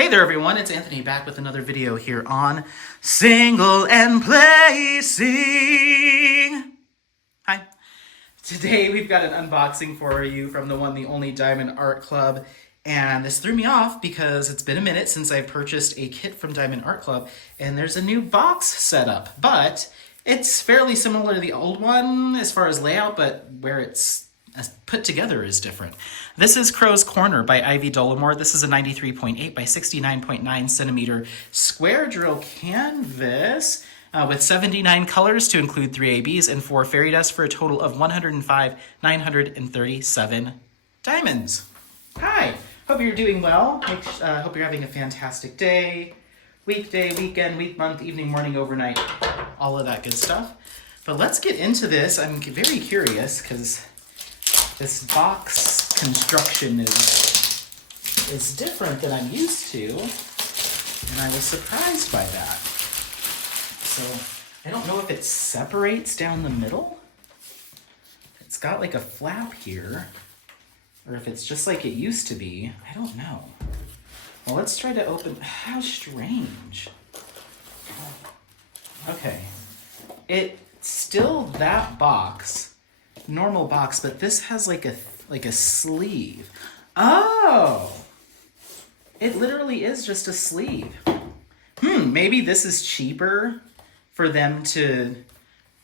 Hey there everyone, it's Anthony back with another video here on Single and Placing. Hi. Today we've got an unboxing for you from the one, the only Diamond Art Club. And this threw me off because it's been a minute since I purchased a kit from Diamond Art Club and there's a new box set up. But it's fairly similar to the old one as far as layout, but where it's put together is different. This is Crow's Corner by Dolamore. This is a 93.8 by 69.9 centimeter square drill canvas with 79 colors to include 3 ABs and 4 fairy dust for a total of 105,937 diamonds. Hi, hope you're doing well. Hope you're having a fantastic day, weekday, weekend, week, month, evening, morning, overnight, all of that good stuff. But let's get into this. I'm very curious because this box construction is different than I'm used to, and I was surprised by that. So I don't know if it separates down the middle. It's got like a flap here, or if it's just like it used to be. I don't know. Well, let's try to open. How strange. Okay. It's still that box. Normal box, but this has like a sleeve. Oh, it literally is just a sleeve. Maybe this is cheaper for them to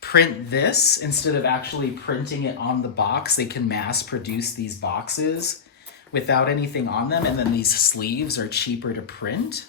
print this instead of actually printing it on the box. They can mass produce these boxes without anything on them, and then these sleeves are cheaper to print.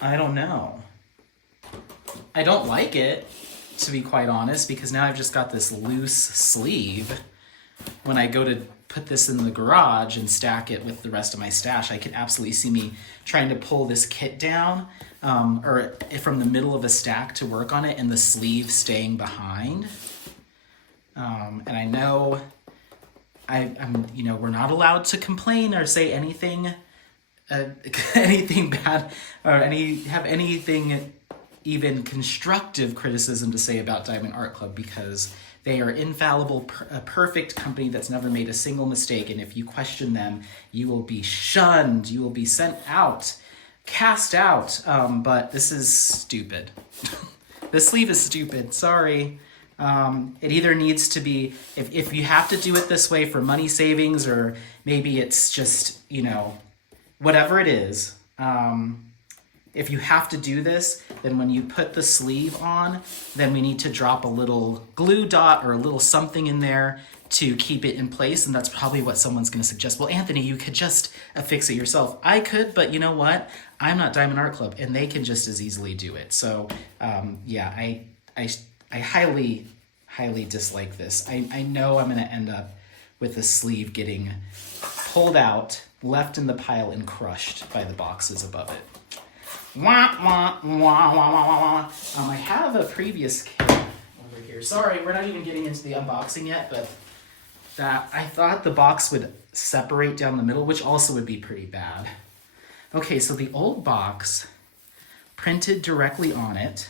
I don't know. I don't like it, to be quite honest, because now I've just got this loose sleeve. When I go to put this in the garage and stack it with the rest of my stash, I can absolutely see me trying to pull this kit down or from the middle of a stack to work on it and the sleeve staying behind. And I know I'm we're not allowed to complain or say anything anything bad or have anything even constructive criticism to say about Diamond Art Club, because they are infallible, a perfect company that's never made a single mistake. And if you question them, you will be shunned. You will be sent out, cast out. But this is stupid. This sleeve is stupid. Sorry. It either needs to be, if you have to do it this way for money savings, or maybe it's just, whatever it is, if you have to do this, then when you put the sleeve on, then we need to drop a little glue dot or a little something in there to keep it in place. And that's probably what someone's going to suggest. Well, Anthony, you could just affix it yourself. I could, but you know what? I'm not Diamond Art Club, and they can just as easily do it. So yeah, I highly, highly dislike this. I know I'm going to end up with the sleeve getting pulled out, left in the pile, and crushed by the boxes above it. I have a previous kit over here. Sorry, we're not even getting into the unboxing yet, but I thought the box would separate down the middle, which also would be pretty bad. Okay, so the old box printed directly on it.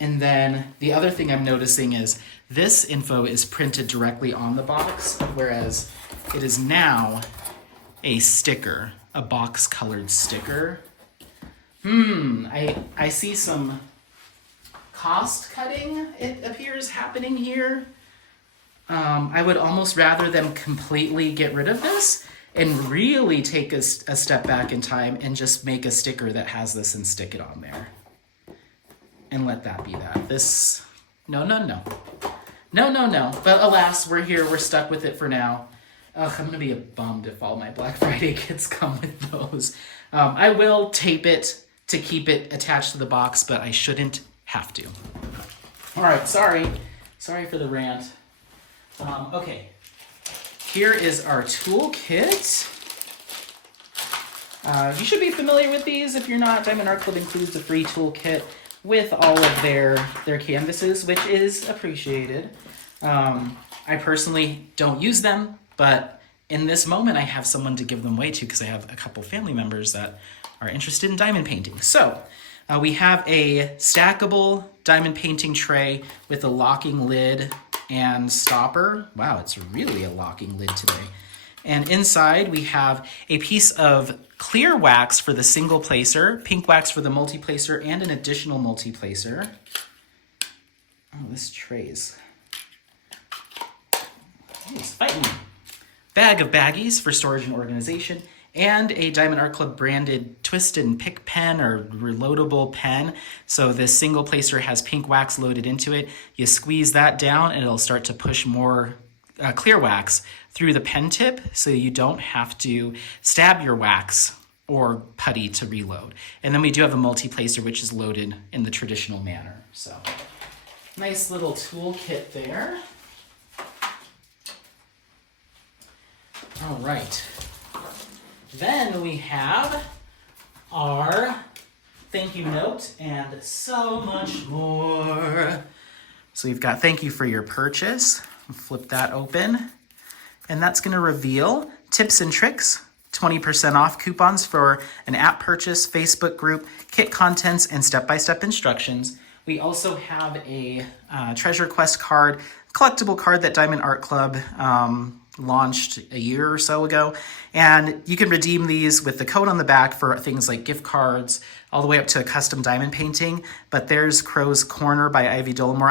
And then the other thing I'm noticing is this info is printed directly on the box, whereas it is now a sticker, a box colored sticker. I see some cost cutting, it appears, happening here. I would almost rather them completely get rid of this and really take a step back in time and just make a sticker that has this and stick it on there. And let that be that. No. But alas, we're here, we're stuck with it for now. Ugh, I'm gonna be bummed if all my Black Friday kits come with those. I will tape it to keep it attached to the box, but I shouldn't have to. All right, sorry for the rant. Okay, here is our toolkit. You should be familiar with these. If you're not, Diamond Art Club includes a free toolkit with all of their canvases, which is appreciated. I personally don't use them, but in this moment, I have someone to give them away to because I have a couple family members that are interested in diamond painting. So we have a stackable diamond painting tray with a locking lid and stopper. Wow, it's really a locking lid today. And inside we have a piece of clear wax for the single placer, pink wax for the multi-placer, and an additional multi-placer. Oh, this tray's fighting me. Bag of baggies for storage and organization, and a Diamond Art Club branded twist and pick pen or reloadable pen. So this single placer has pink wax loaded into it. You squeeze that down and it'll start to push more clear wax through the pen tip, so you don't have to stab your wax or putty to reload. And then we do have a multi-placer which is loaded in the traditional manner. So nice little tool kit there. All right. Then we have our thank you note and so much more. So we've got thank you for your purchase. Flip that open. And that's going to reveal tips and tricks, 20% off coupons for an app purchase, Facebook group, kit contents, and step-by-step instructions. We also have a treasure quest card, collectible card that Diamond Art Club launched a year or so ago. And you can redeem these with the code on the back for things like gift cards, all the way up to a custom diamond painting. But there's Crow's Corner by Dolamore.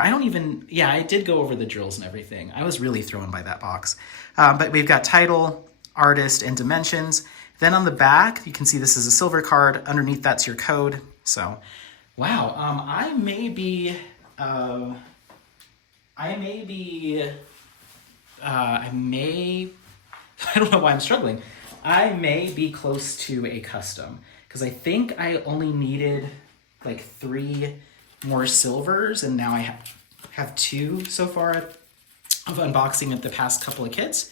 I did go over the drills and everything. I was really thrown by that box. But we've got title, artist, and dimensions. Then on the back, you can see this is a silver card. Underneath, that's your code. So, wow. I don't know why I'm struggling. I may be close to a custom because I think I only needed like 3 more silvers, and now I have 2 so far of unboxing at the past couple of kits.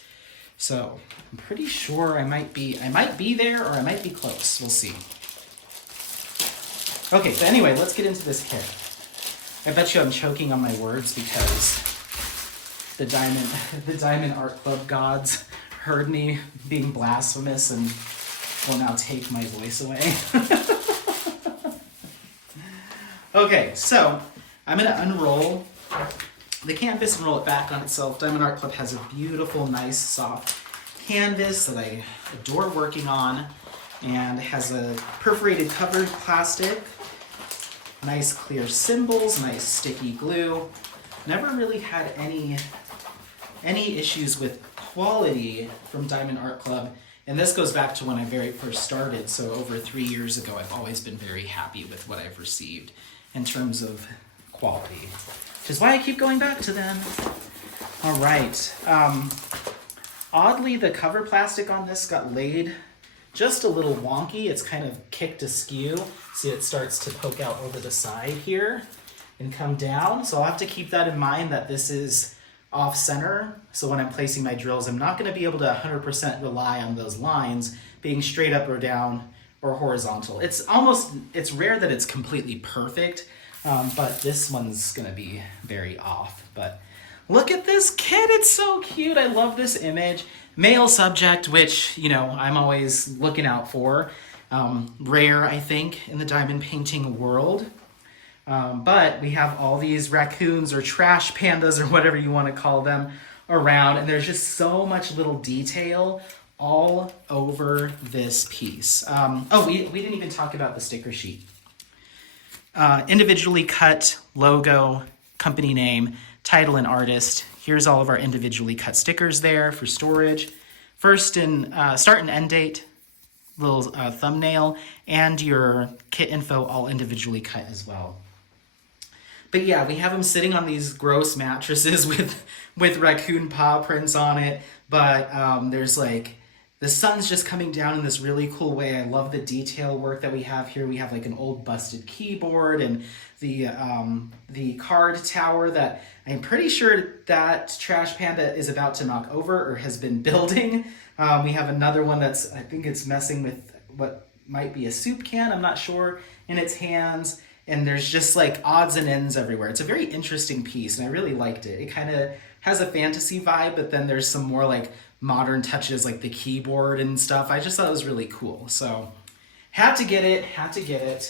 So I'm pretty sure I might be there, or I might be close. We'll see. Okay, so anyway, let's get into this kit. I bet you I'm choking on my words because the Diamond Art Club gods heard me being blasphemous and will now take my voice away. Okay, so I'm going to unroll the canvas and roll it back on itself. Diamond Art Club has a beautiful, nice, soft canvas that I adore working on, and has a perforated covered plastic, nice clear symbols, nice sticky glue. Never really had any issues with quality from Diamond Art Club, and this goes back to when I very first started, so over 3 years ago. I've always been very happy with what I've received in terms of quality, which is why I keep going back to them. All right. Oddly, the cover plastic on this got laid just a little wonky. It's kind of kicked askew. See, it starts to poke out over the side here and come down. So I'll have to keep that in mind, that this is off center. So when I'm placing my drills, I'm not going to be able to 100% rely on those lines being straight up or down or horizontal. It's rare that it's completely perfect, but this one's going to be very off. But look at this kit. It's so cute. I love this image. Male subject, which, I'm always looking out for. Rare, I think, in the diamond painting world. But we have all these raccoons or trash pandas or whatever you want to call them around. And there's just so much little detail all over this piece. We didn't even talk about the sticker sheet. Individually cut logo, company name, title, and artist. Here's all of our individually cut stickers there for storage. First and start and end date, little thumbnail, and your kit info all individually cut as well. But yeah, we have them sitting on these gross mattresses with raccoon paw prints on it. But there's like, the sun's just coming down in this really cool way. I love the detail work that we have here. We have like an old busted keyboard and the card tower that I'm pretty sure that Trash Panda is about to knock over or has been building. We have another one I think it's messing with what might be a soup can, I'm not sure, in its hands. And there's just like odds and ends everywhere. It's a very interesting piece, and I really liked it. It kind of has a fantasy vibe, but then there's some more like modern touches, like the keyboard and stuff. I just thought it was really cool. So had to get it.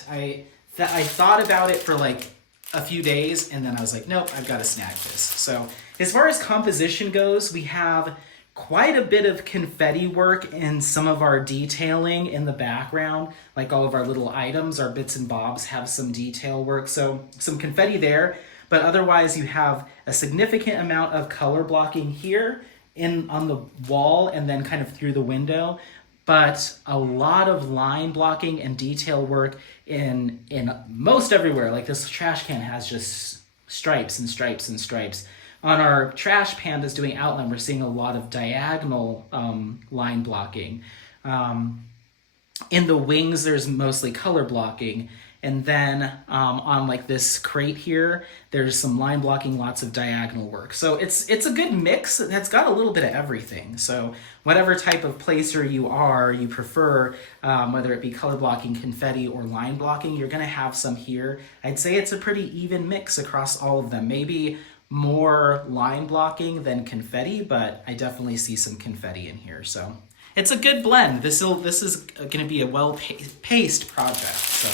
I thought about it for like a few days, and then I was like, nope, I've got to snag this. So as far as composition goes, we have quite a bit of confetti work in some of our detailing in the background. Like all of our little items, our bits and bobs have some detail work. So some confetti there, but otherwise you have a significant amount of color blocking here on the wall and then kind of through the window. But a lot of line blocking and detail work in most everywhere. Like this trash can has just stripes and stripes and stripes. On our trash pandas doing outline, we're seeing a lot of diagonal line blocking. In the wings, there's mostly color blocking. And then on like this crate here, there's some line blocking, lots of diagonal work. So it's a good mix that's got a little bit of everything. So whatever type of placer you prefer, whether it be color blocking, confetti, or line blocking, you're gonna have some here. I'd say it's a pretty even mix across all of them. Maybe more line blocking than confetti, but I definitely see some confetti in here. So it's a good blend. This is gonna be a well-paced project. So.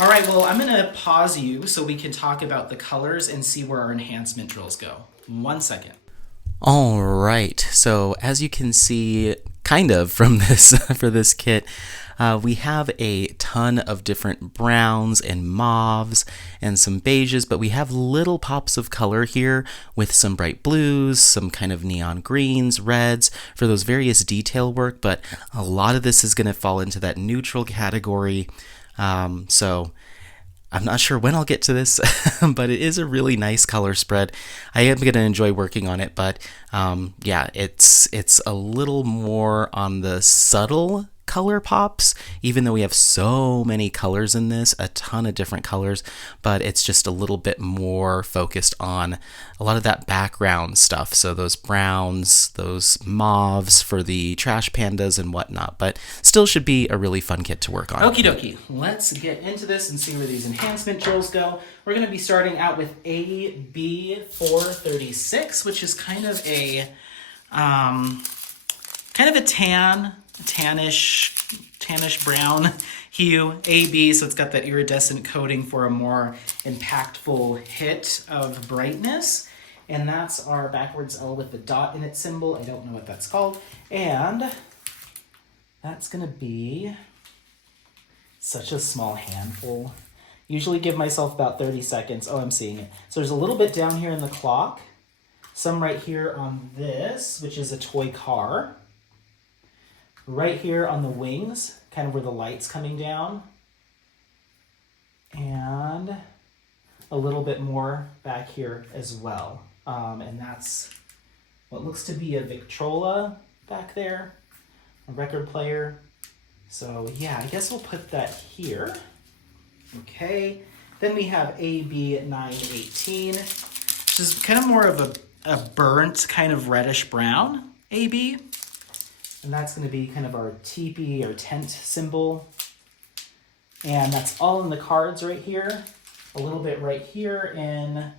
All right, well, I'm gonna pause you so we can talk about the colors and see where our enhancement drills go. 1 second. All right, so as you can see, kind of from this for this kit, we have a ton of different browns and mauves and some beiges, but we have little pops of color here with some bright blues, some kind of neon greens, reds for those various detail work, but a lot of this is gonna fall into that neutral category. So I'm not sure when I'll get to this, but it is a really nice color spread. I am going to enjoy working on it, but yeah, it's a little more on the subtle color pops, even though we have so many colors in this, a ton of different colors, but it's just a little bit more focused on a lot of that background stuff. So those browns, those mauves for the trash pandas and whatnot, but still should be a really fun kit to work on. Okie dokie, let's get into this and see where these enhancement drills go. We're going to be starting out with AB436, which is kind of a tannish brown hue. AB, so it's got that iridescent coating for a more impactful hit of brightness. And that's our backwards L with the dot in its symbol. I don't know what that's called. And that's gonna be such a small handful. Usually give myself about 30 seconds. Oh, I'm seeing it. So there's a little bit down here in the clock. Some right here on this, which is a toy car. Right here on the wings, kind of where the light's coming down. And a little bit more back here as well. And that's what looks to be a Victrola back there, a record player. So yeah, I guess we'll put that here. Okay, then we have AB918, which is kind of more of a burnt kind of reddish brown AB. And that's going to be kind of our teepee or tent symbol. And that's all in the cards right here. A little bit right here in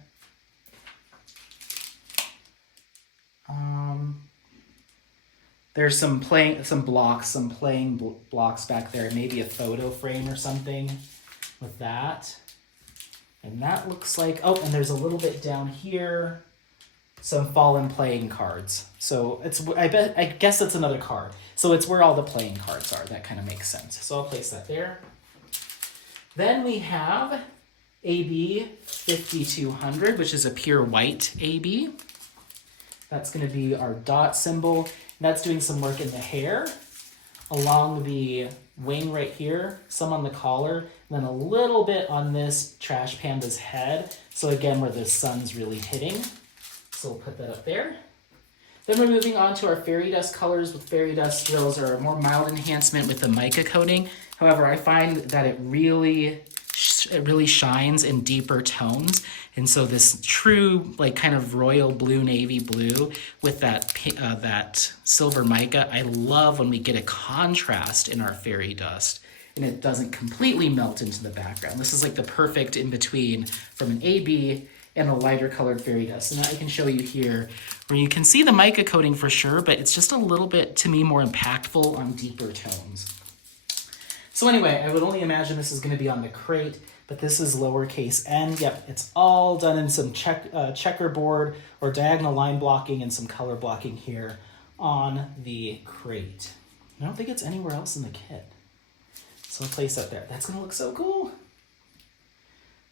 there's some playing blocks back there, maybe a photo frame or something with that. And that looks like, oh, and there's a little bit down here, some fallen playing cards. So I guess that's another card. So it's where all the playing cards are. That kind of makes sense. So I'll place that there. Then we have AB 5200, which is a pure white AB. That's going to be our dot symbol. That's doing some work in the hair, along the wing right here, some on the collar, and then a little bit on this trash panda's head. So again, where the sun's really hitting. So we'll put that up there. Then we're moving on to our fairy dust colors. With fairy dust drills are a more mild enhancement with the mica coating. However, I find that it really shines in deeper tones. And so this true, like kind of royal blue, navy blue with that silver mica, I love when we get a contrast in our fairy dust and it doesn't completely melt into the background. This is like the perfect in between from an AB and a lighter colored fairy dust. And I can show you here where you can see the mica coating for sure, but it's just a little bit, to me, more impactful on deeper tones. So anyway, I would only imagine this is going to be on the crate, but this is lowercase n. Yep, it's all done in some checkerboard or diagonal line blocking and some color blocking here on the crate. I don't think it's anywhere else in the kit. So I'll place that there. That's gonna look so cool.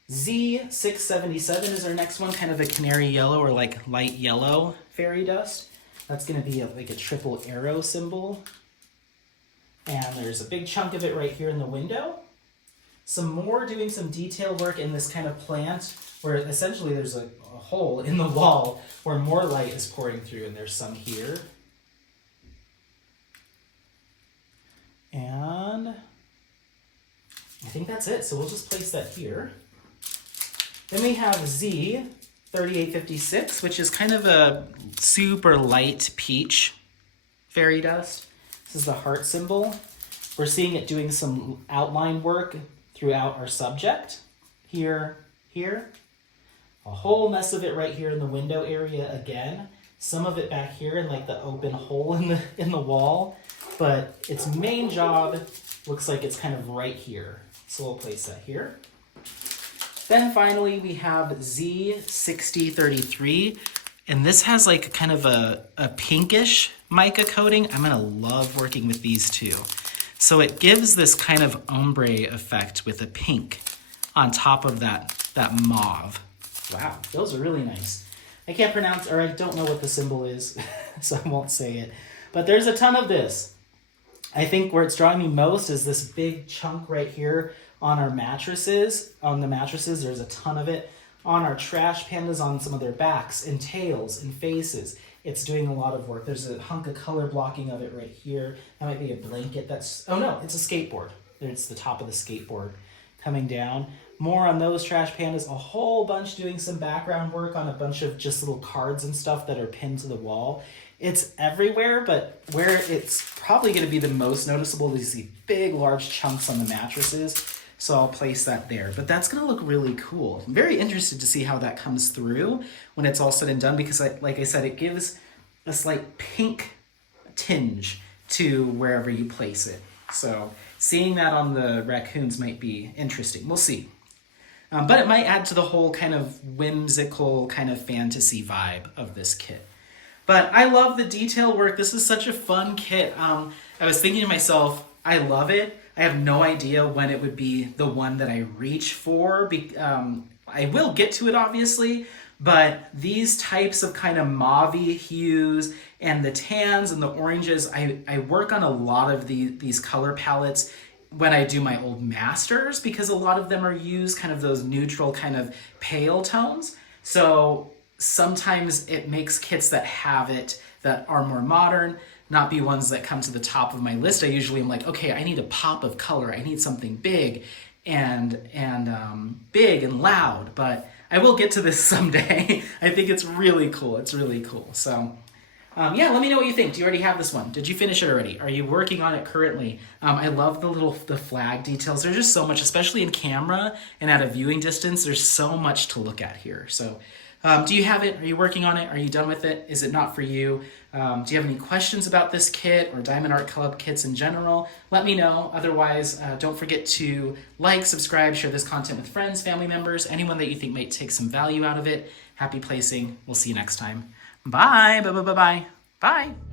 Z677 is our next one, kind of a canary yellow or like light yellow fairy dust. That's gonna be like a triple arrow symbol. And there's a big chunk of it right here in the window. Some more doing some detail work in this kind of plant where essentially there's a hole in the wall where more light is pouring through, and there's some here. And I think that's it, so we'll just place that here. Then we have Z3856, which is kind of a super light peach fairy dust. This is the heart symbol. We're seeing it doing some outline work throughout our subject. Here. A whole mess of it right here in the window area again. Some of it back here in like the open hole in the wall. But its main job looks like it's kind of right here. So we'll place that here. Then finally we have Z6033, and this has like kind of a pinkish mica coating. I'm gonna love working with these two. So it gives this kind of ombre effect with a pink on top of that mauve. Wow, those are really nice. I can't pronounce, or I don't know what the symbol is, so I won't say it. But there's a ton of this. I think where it's drawing me most is this big chunk right here on our mattresses. On the mattresses, there's a ton of it. On our trash pandas, on some of their backs and tails and faces, it's doing a lot of work. There's a hunk of color blocking of it right here. That might be a blanket. Oh no, it's a skateboard. It's the top of the skateboard coming down. More on those trash pandas, a whole bunch doing some background work on a bunch of just little cards and stuff that are pinned to the wall. It's everywhere, but where it's probably going to be the most noticeable is these big, large chunks on the mattresses. So I'll place that there. But that's going to look really cool. I'm very interested to see how that comes through when it's all said and done, because like I said, it gives a slight pink tinge to wherever you place it. So seeing that on the raccoons might be interesting. We'll see. But it might add to the whole kind of whimsical kind of fantasy vibe of this kit. But I love the detail work. This is such a fun kit. I was thinking to myself, I love it. I have no idea when it would be the one that I reach for. I will get to it, obviously, but these types of kind of mauve-y hues and the tans and the oranges, I work on a lot of these color palettes when I do my old masters, because a lot of them are used kind of those neutral kind of pale tones. So sometimes it makes kits that have it, that are more modern, not be ones that come to the top of my list. I usually am like, okay, I need a pop of color. I need something big and big and loud, but I will get to this someday. I think it's really cool. It's really cool. So yeah, let me know what you think. Do you already have this one? Did you finish it already? Are you working on it currently? I love the flag details. There's just so much, especially in camera and at a viewing distance, there's so much to look at here. So do you have it? Are you working on it? Are you done with it? Is it not for you? Do you have any questions about this kit or Diamond Art Club kits in general? Let me know. Otherwise, don't forget to like, subscribe, share this content with friends, family members, anyone that you think might take some value out of it. Happy placing. We'll see you next time. Bye. Bye. Bye. Bye. Bye. Bye.